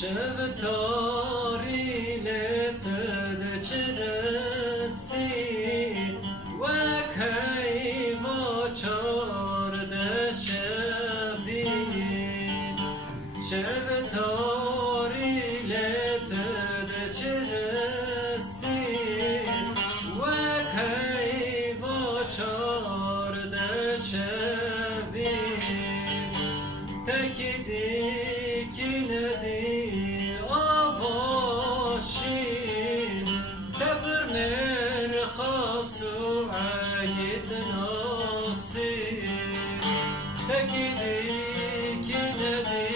شب تاری لتد چرسی و کی و چارده شبین شب تاری لتد چرسی و کی و چارده شبین تکیدی کی ندی آواشین تبر مرخصو عید ناسین تکیدی کی ندی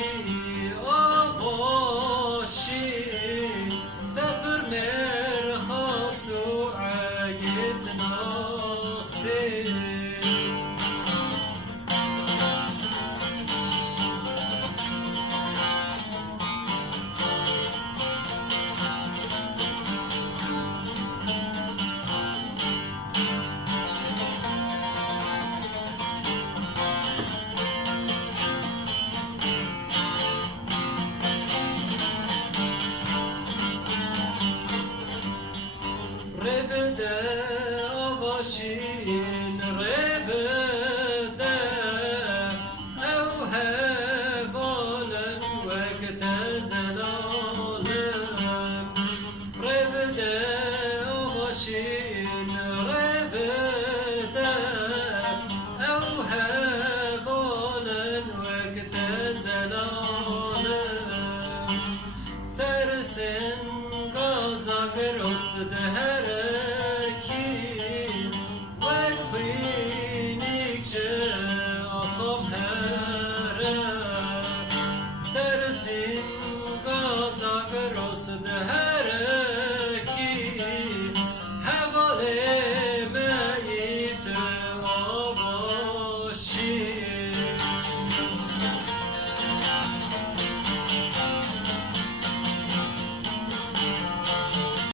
آواشین تبر مرخصو عید ناسین ربده آواشین ربده او هوالن وقت زلالم ربده آواشین ربده او هوالن وقت زلالم سرسن قازاق رسد هرکی وقفینیک جه آفام هره سرسین قازاق رسد هرکی